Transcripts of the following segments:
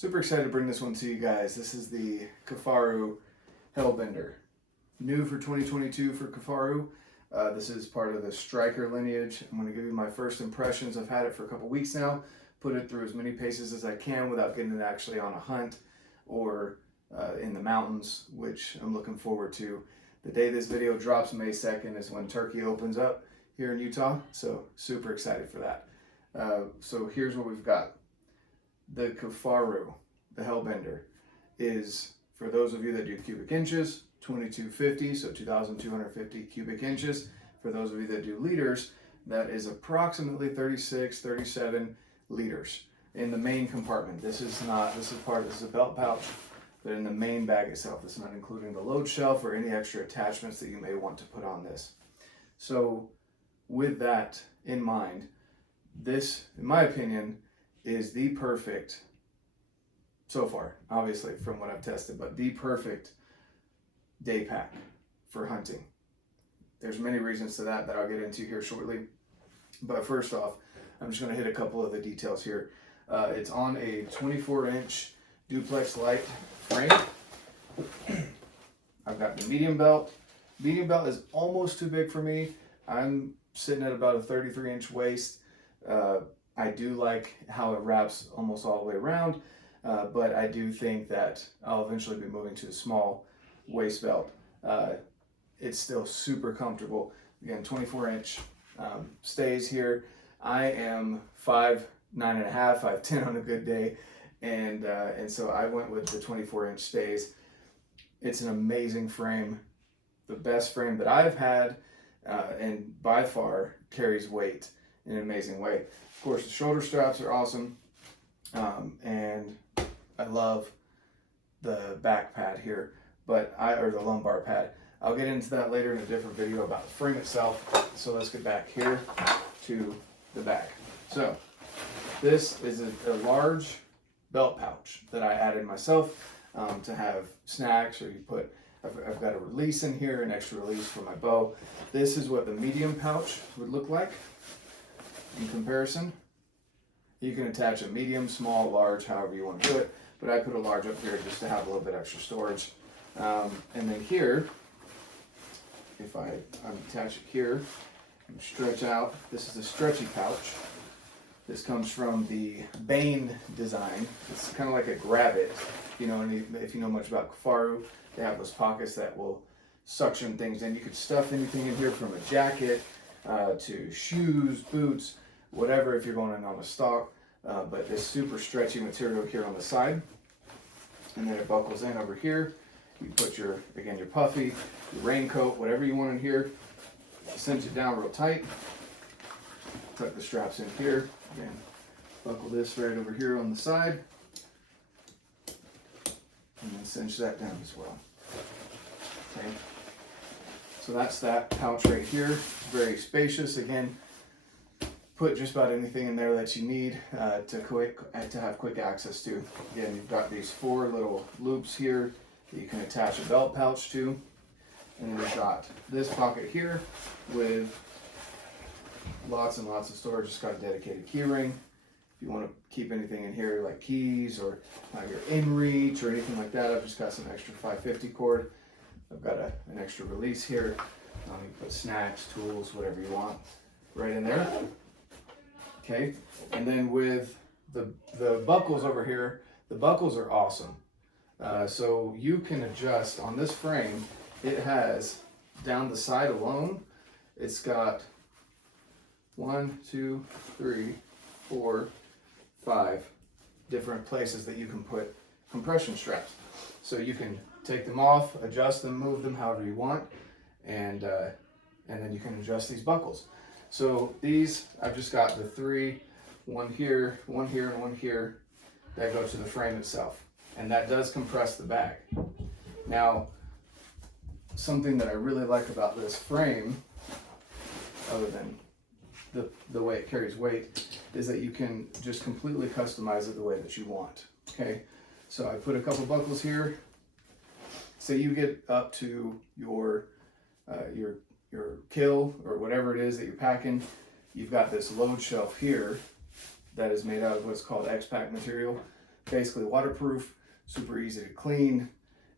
Super excited to bring this one to you guys. This is the Kifaru Hellbender. New for 2022 for Kifaru. This is part of the Striker lineage. I'm going to give you my first impressions. I've had it for a couple weeks now. Put it through as many paces as I can without getting it actually on a hunt or in the mountains, which I'm looking forward to. The day this video drops, May 2nd, is when turkey opens up here in Utah. So super excited for that. So here's what we've got. The Kifaru, the Hellbender, is, for those of you that do cubic inches, 2250, so 2,250 cubic inches. For those of you that do liters, that is approximately 36, 37 liters in the main compartment. This is a belt pouch, but in the main bag itself. It's not including the load shelf or any extra attachments that you may want to put on this. So with that in mind, this, in my opinion, is the perfect, so far, obviously from what I've tested, but the perfect day pack for hunting. There's many reasons to that I'll get into here shortly. But first off, I'm just going to hit a couple of the details here. It's on a 24-inch duplex light frame. I've got the medium belt. Medium belt is almost too big for me. I'm sitting at about a 33-inch waist. I do like how it wraps almost all the way around, but I do think that I'll eventually be moving to a small waist belt. It's still super comfortable. Again, 24-inch stays here. I am 5'9.5", 5'10" on a good day, and so I went with the 24-inch stays. It's an amazing frame, the best frame that I've had, and by far carries weight in an amazing way. Of course, the shoulder straps are awesome, and I love the back pad here, or the lumbar pad. I'll get into that later in a different video about the frame itself. So let's get back here to the back. So this is a large belt pouch that I added myself to have snacks, or I've got a release in here, an extra release for my bow. This is what the medium pouch would look like. In comparison, you can attach a medium, small, large, however you want to do it, but I put a large up here just to have a little bit extra storage. And then here, if I attach it here and stretch out, this is a stretchy pouch. This comes from the Bane design. It's kind of like a grab it, and if you know much about Kifaru, they have those pockets that will suction things in. You could stuff anything in here from a jacket to shoes, boots, whatever, if you're going in on a stalk. But this super stretchy material here on the side, and then it buckles in over here. You put your puffy, your raincoat, whatever you want in here. Cinch it down real tight. Tuck the straps in here. Again, buckle this right over here on the side, and then cinch that down as well. Okay. So that's that pouch right here. Very spacious. Again, put just about anything in there that you need to have quick access to. Again, you've got these 4 little loops here that you can attach a belt pouch to. And then we've got this pocket here with lots and lots of storage. It's got a dedicated key ring. If you want to keep anything in here like keys or your inReach or anything like that, I've just got some extra 550 cord. I've got an extra release here. You can put snacks, tools, whatever you want right in there. Okay, and then with the buckles over here, the buckles are awesome. So you can adjust on this frame. It has down the side alone, it's got 1, 2, 3, 4, 5 different places that you can put compression straps. So you can take them off, adjust them, move them however you want, and then you can adjust these buckles. So these, I've just got the 3, one here, and one here, that go to the frame itself. And that does compress the bag. Now, something that I really like about this frame, other than the way it carries weight, is that you can just completely customize it the way that you want. Okay, so I put a couple buckles here. Say you get up to your kill or whatever it is that you're packing, you've got this load shelf here that is made out of what's called X-Pack material. basically waterproof, super easy to clean.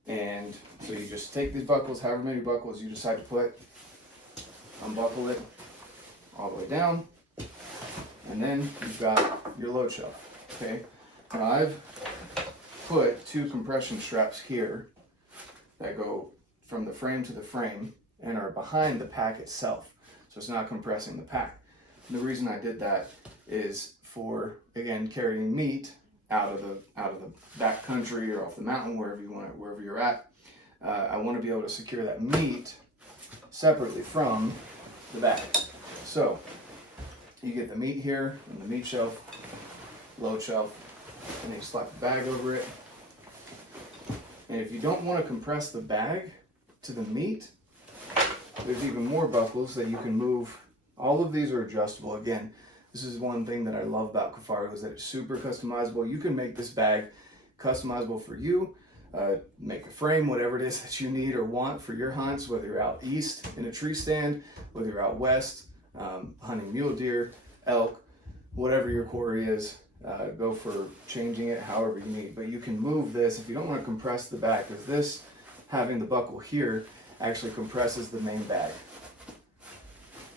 And so you just take these buckles, however many buckles you decide to put, unbuckle it all the way down, and then you've got your load shelf. Okay, now I've put 2 compression straps here that go from the frame to the frame and are behind the pack itself, so it's not compressing the pack. And the reason I did that is for, again, carrying meat out of the backcountry or off the mountain, wherever you're at. I want to be able to secure that meat separately from the bag. So you get the meat here in the meat shelf, load shelf, and then you slap the bag over it. And if you don't want to compress the bag to the meat, there's even more buckles that you can move. All of these are adjustable. Again, this is one thing that I love about Kifaru, is that it's super customizable. You can make this bag customizable for you, make the frame, whatever it is that you need or want for your hunts, whether you're out east in a tree stand, whether you're out west hunting mule deer, elk, whatever your quarry is, go for changing it however you need. But you can move this if you don't want to compress the bag, because this, having the buckle here, actually compresses the main bag.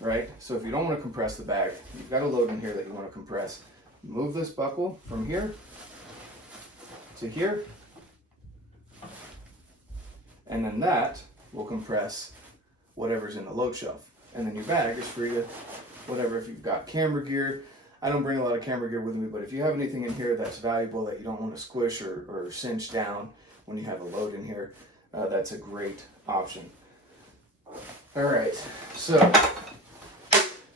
Right? So if you don't want to compress the bag, you've got a load in here that you want to compress. Move this buckle from here to here, and then that will compress whatever's in the load shelf. And then your bag is free to whatever. If you've got camera gear, I don't bring a lot of camera gear with me, but if you have anything in here that's valuable that you don't want to squish or cinch down when you have a load in here, that's a great option. All right, so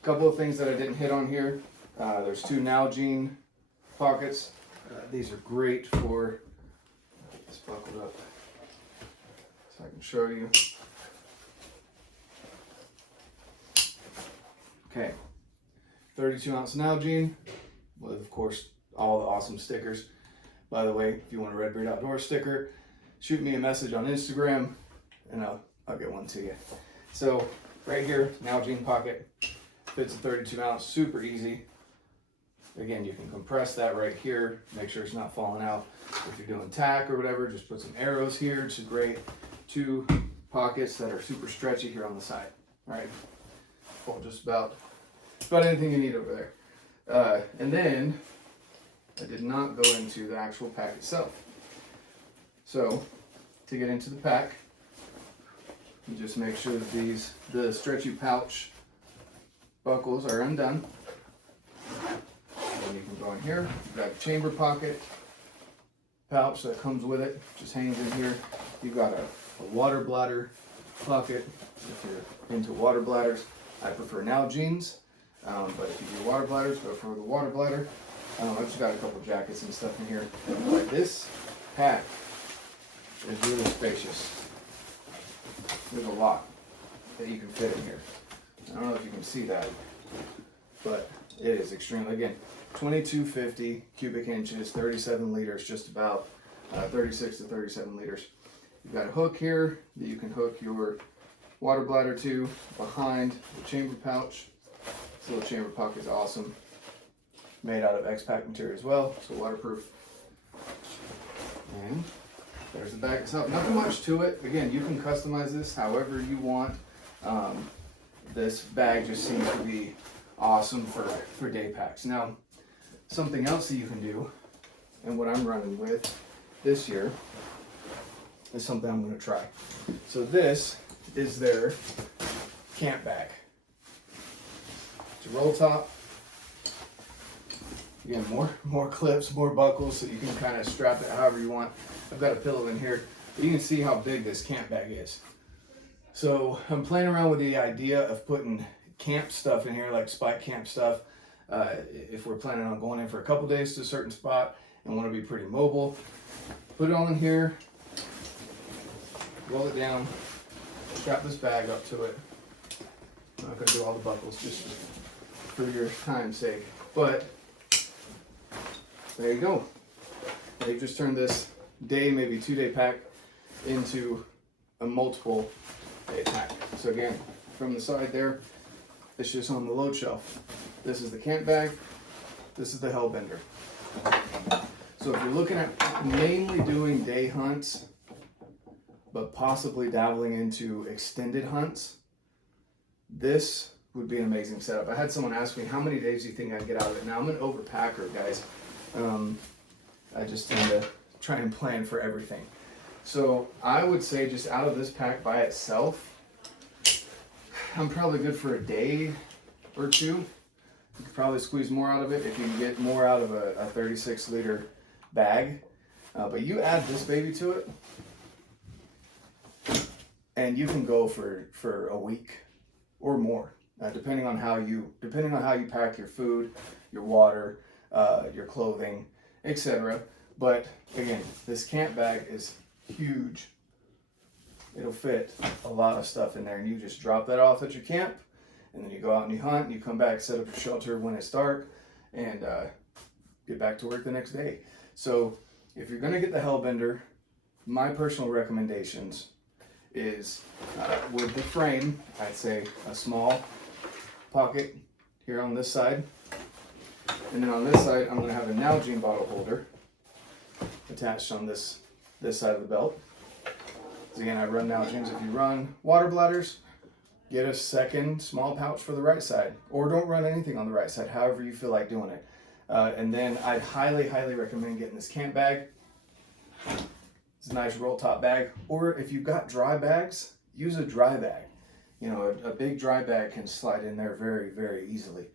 couple of things that I didn't hit on here. There's 2 Nalgene pockets. These are great for, get this buckled up so I can show you. Okay, 32 ounce Nalgene with, of course, all the awesome stickers. By the way, if you want a RedBeard Outdoors sticker, shoot me a message on Instagram and I'll get one to you. So right here, Nalgene pocket. Fits a 32 ounce, super easy. Again, you can compress that right here, make sure it's not falling out. If you're doing tack or whatever, just put some arrows here. It's a great 2 pockets that are super stretchy here on the side. All right, hold just about anything you need over there. And then I did not go into the actual pack itself. So to get into the pack, you just make sure that the stretchy pouch buckles are undone. And you can go in here. You've got a chamber pocket pouch that comes with it, just hangs in here. You've got a water bladder pocket if you're into water bladders. I prefer Nalgene's, but if you do water bladders, go for the water bladder. I've just got a couple jackets and stuff in here. But this pack is really spacious. There's a lot that you can fit in here. I don't know if you can see that, but it is extremely, again, 2250 cubic inches, 37 liters, just about 36 to 37 liters. You've got a hook here that you can hook your water bladder to behind the chamber pouch. This little chamber pocket is awesome. Made out of X-Pack material as well, so waterproof. And there's the bag itself. Nothing much to it. Again, you can customize this however you want. This bag just seems to be awesome for day packs. Now, something else that you can do, and what I'm running with this year, is something I'm going to try. So this is their camp bag. It's a roll top. Again, more clips, more buckles, so you can kind of strap it however you want. I've got a pillow in here, but you can see how big this camp bag is. So I'm playing around with the idea of putting camp stuff in here, like spike camp stuff. If we're planning on going in for a couple days to a certain spot and want to be pretty mobile, put it all in here, roll it down, strap this bag up to it. I'm not going to do all the buckles just for your time's sake, but there you go. They just turned this day, maybe 2-day pack into a multiple day pack. So again, from the side there, it's just on the load shelf. This is the camp bag. This is the Hellbender. So if you're looking at mainly doing day hunts, but possibly dabbling into extended hunts, this would be an amazing setup. I had someone ask me, how many days do you think I can get out of it? Now, I'm an overpacker, guys. I just tend to try and plan for everything. So I would say just out of this pack by itself, I'm probably good for a day or two. You could probably squeeze more out of it if you can get more out of a 36 liter bag. But you add this baby to it, and you can go for a week or more, depending on how you pack your food, your water, your clothing, etc. But again, this camp bag is huge. It'll fit a lot of stuff in there, and you just drop that off at your camp, and then you go out and you hunt, and you come back, set up your shelter when it's dark, and get back to work the next day. So if you're gonna get the Hellbender, my personal recommendations is with the frame, I'd say a small pocket here on this side, and then on this side I'm going to have a Nalgene bottle holder attached on this side of the belt. So again, I run Nalgenes. If you run water bladders, get a second small pouch for the right side, or don't run anything on the right side, however you feel like doing it. And then I'd highly recommend getting this camp bag. It's a nice roll top bag, or if you've got dry bags, use a dry bag. You know, a big dry bag can slide in there very easily.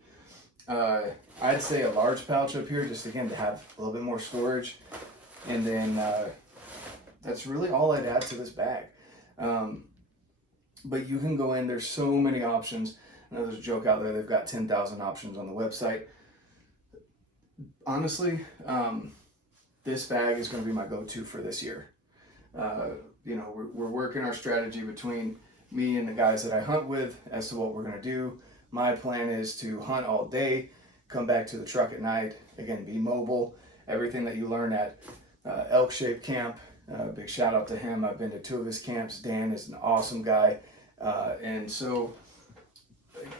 I'd say a large pouch up here, just again to have a little bit more storage, and then that's really all I'd add to this bag. But you can go in, there's so many options. I know there's a joke out there, they've got 10,000 options on the website. Honestly, this bag is going to be my go-to for this year. You know, we're working our strategy between me and the guys that I hunt with as to what we're going to do. My plan is to hunt all day, come back to the truck at night, again, be mobile. Everything that you learn at Elk Shape Camp, big shout out to him. I've been to 2 of his camps. Dan is an awesome guy. And so,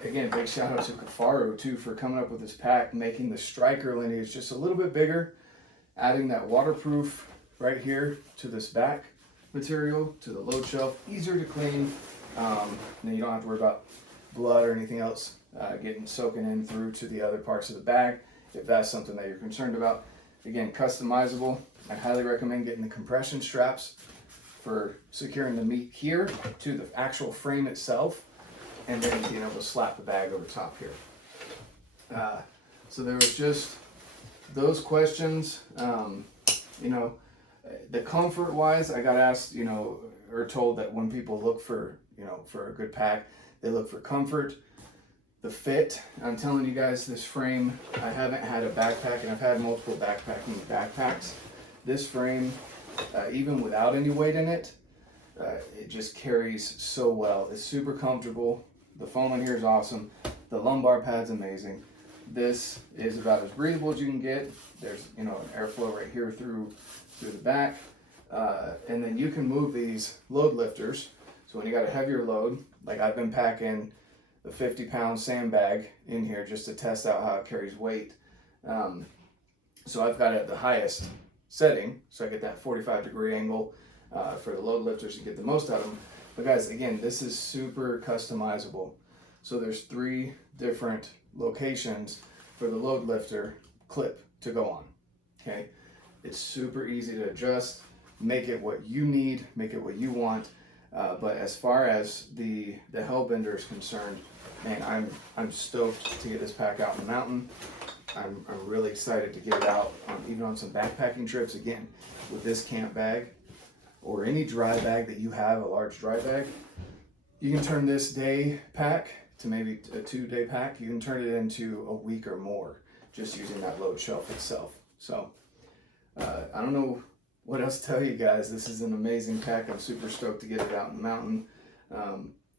again, big shout out to Kifaru too for coming up with this pack, making the striker lineage just a little bit bigger, adding that waterproof right here to this back material, to the load shelf, easier to clean. And then you don't have to worry about blood or anything else getting soaking in through to the other parts of the bag, if that's something that you're concerned about. Again, customizable. I highly recommend getting the compression straps for securing the meat here to the actual frame itself, and then being able to slap the bag over top here. So there was just those questions. You know, the comfort wise, I got asked, you know, or told that when people look for, you know, for a good pack, they look for comfort, the fit. I'm telling you guys, this frame, I haven't had a backpack, and I've had multiple backpacks. This frame, even without any weight in it, it just carries so well. It's super comfortable. The foam in here is awesome. The lumbar pad's amazing. This is about as breathable as you can get. There's, you know, an airflow right here through the back. And then you can move these load lifters. So when you got a heavier load, like I've been packing the 50-pound sandbag in here just to test out how it carries weight. So I've got it at the highest setting, so I get that 45-degree angle for the load lifters to get the most out of them. But guys, again, this is super customizable. So there's 3 different locations for the load lifter clip to go on. Okay, it's super easy to adjust, make it what you need, make it what you want. But as far as the Hellbender is concerned, man, I'm stoked to get this pack out in the mountain. I'm really excited to get it out even on some backpacking trips. Again, with this camp bag or any dry bag that you have, a large dry bag, you can turn this day pack to maybe a 2-day pack. You can turn it into a week or more just using that load shelf itself. So I don't know what else to tell you guys. This is an amazing pack. I'm super stoked to get it out in the mountain.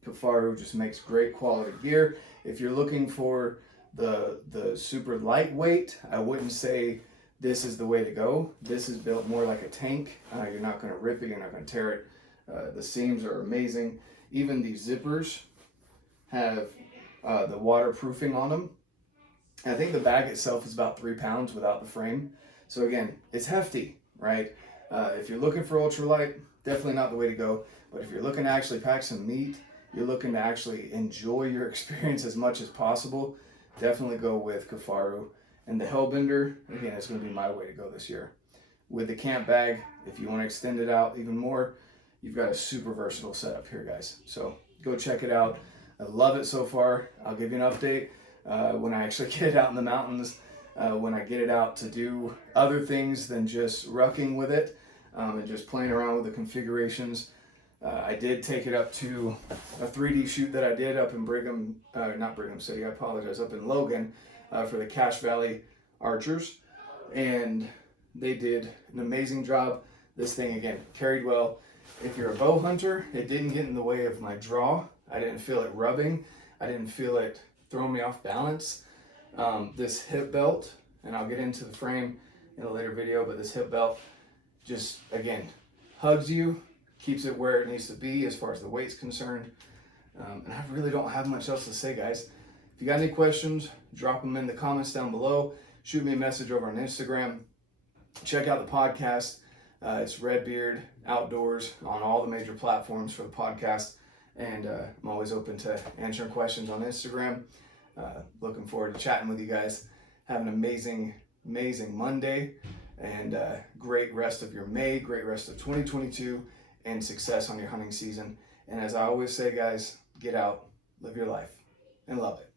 Kifaru just makes great quality gear. If you're looking for the super lightweight, I wouldn't say this is the way to go. This is built more like a tank. You're not going to rip it, you're not going to tear it. The seams are amazing. Even these zippers have the waterproofing on them. I think the bag itself is about 3 pounds without the frame. So again, it's hefty, right? If you're looking for ultralight, definitely not the way to go. But if you're looking to actually pack some meat, you're looking to actually enjoy your experience as much as possible, definitely go with Kifaru. And the Hellbender, again, it's going to be my way to go this year. With the camp bag, if you want to extend it out even more, you've got a super versatile setup here, guys. So go check it out. I love it so far. I'll give you an update when I actually get it out in the mountains, when I get it out to do other things than just rucking with it and just playing around with the configurations. I did take it up to a 3D shoot that I did up in not Brigham City, I apologize, up in Logan for the Cache Valley Archers. And they did an amazing job. This thing, again, carried well. If you're a bow hunter, it didn't get in the way of my draw. I didn't feel it rubbing. I didn't feel it throwing me off balance. This hip belt, and I'll get into the frame in a later video, but this hip belt just, again, hugs you, keeps it where it needs to be as far as the weight's concerned. And I really don't have much else to say, guys. If you got any questions, drop them in the comments down below. Shoot me a message over on Instagram. Check out the podcast. It's RedBeard Outdoors on all the major platforms for the podcast. And I'm always open to answering questions on Instagram. Looking forward to chatting with you guys. Have an amazing, amazing Monday. And great rest of your May, great rest of 2022, and success on your hunting season. And as I always say, guys, get out, live your life, and love it.